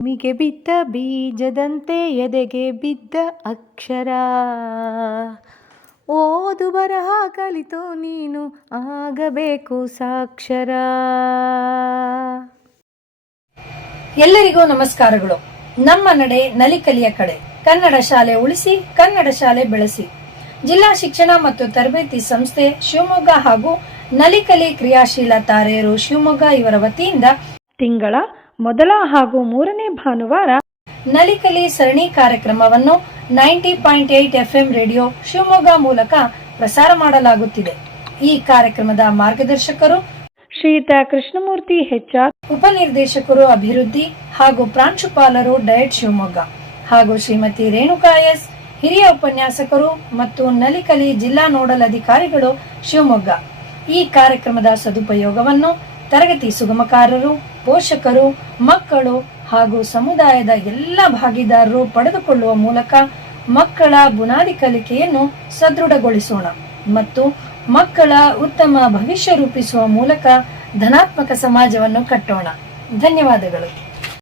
ಭೂಮಿಗೆ ಬಿದ್ದ ಬೀಜದಂತೆ ಎದೆಗೆ ಬಿದ್ದ ಅಕ್ಷರ. ಓದು ಬರಹ ಕಲಿತು ನೀನು ಆಗಬೇಕು ಸಾಕ್ಷರ. ಎಲ್ಲರಿಗೂ ನಮಸ್ಕಾರಗಳು. ನಮ್ಮ ನಡೆ ನಲಿಕಲಿಯ ಕಡೆ. ಕನ್ನಡ ಶಾಲೆ ಉಳಿಸಿ, ಕನ್ನಡ ಶಾಲೆ ಬೆಳೆಸಿ. ಜಿಲ್ಲಾ ಶಿಕ್ಷಣ ಮತ್ತು ತರಬೇತಿ ಸಂಸ್ಥೆ ಶಿವಮೊಗ್ಗ ಹಾಗೂ ನಲಿಕಲಿ ಕ್ರಿಯಾಶೀಲ ತಾರೆಯರು ಶಿವಮೊಗ್ಗ ಇವರ ವತಿಯಿಂದ ತಿಂಗಳ ಮೊದಲ ಹಾಗೂ ಮೂರನೇ ಭಾನುವಾರ ನಲಿಕಲಿ ಸರಣಿ ಕಾರ್ಯಕ್ರಮವನ್ನು 90.8 FM ರೇಡಿಯೋ ಶಿವಮೊಗ್ಗ ಮೂಲಕ ಪ್ರಸಾರ ಮಾಡಲಾಗುತ್ತಿದೆ. ಈ ಕಾರ್ಯಕ್ರಮದ ಮಾರ್ಗದರ್ಶಕರು ಶ್ರೀಯುತ ಕೃಷ್ಣಮೂರ್ತಿ HR, ಉಪನಿರ್ದೇಶಕರು ಅಭಿವೃದ್ಧಿ ಹಾಗೂ ಪ್ರಾಂಶುಪಾಲರು ಡಯಟ್ ಶಿವಮೊಗ್ಗ, ಹಾಗೂ ಶ್ರೀಮತಿ ರೇಣುಕಾ ಎಸ್, ಹಿರಿಯ ಉಪನ್ಯಾಸಕರು ಮತ್ತು ನಲಿಕಲಿ ಜಿಲ್ಲಾ ನೋಡಲ್ ಅಧಿಕಾರಿಗಳು ಶಿವಮೊಗ್ಗ. ಈ ಕಾರ್ಯಕ್ರಮದ ಸದುಪಯೋಗವನ್ನು ತರಗತಿ ಸುಗಮಕಾರರು, ಪೋಷಕರು, ಮಕ್ಕಳು ಹಾಗೂ ಸಮುದಾಯದ ಎಲ್ಲ ಭಾಗಿದಾರರು ಪಡೆದುಕೊಳ್ಳುವ ಮೂಲಕ ಮಕ್ಕಳ ಬುನಾದಿ ಕಲಿಕೆಯನ್ನು ಸದೃಢಗೊಳಿಸೋಣ ಮತ್ತು ಮಕ್ಕಳ ಉತ್ತಮ ಭವಿಷ್ಯ ರೂಪಿಸುವ ಮೂಲಕ ಧನಾತ್ಮಕ ಸಮಾಜವನ್ನು ಕಟ್ಟೋಣ. ಧನ್ಯವಾದಗಳು.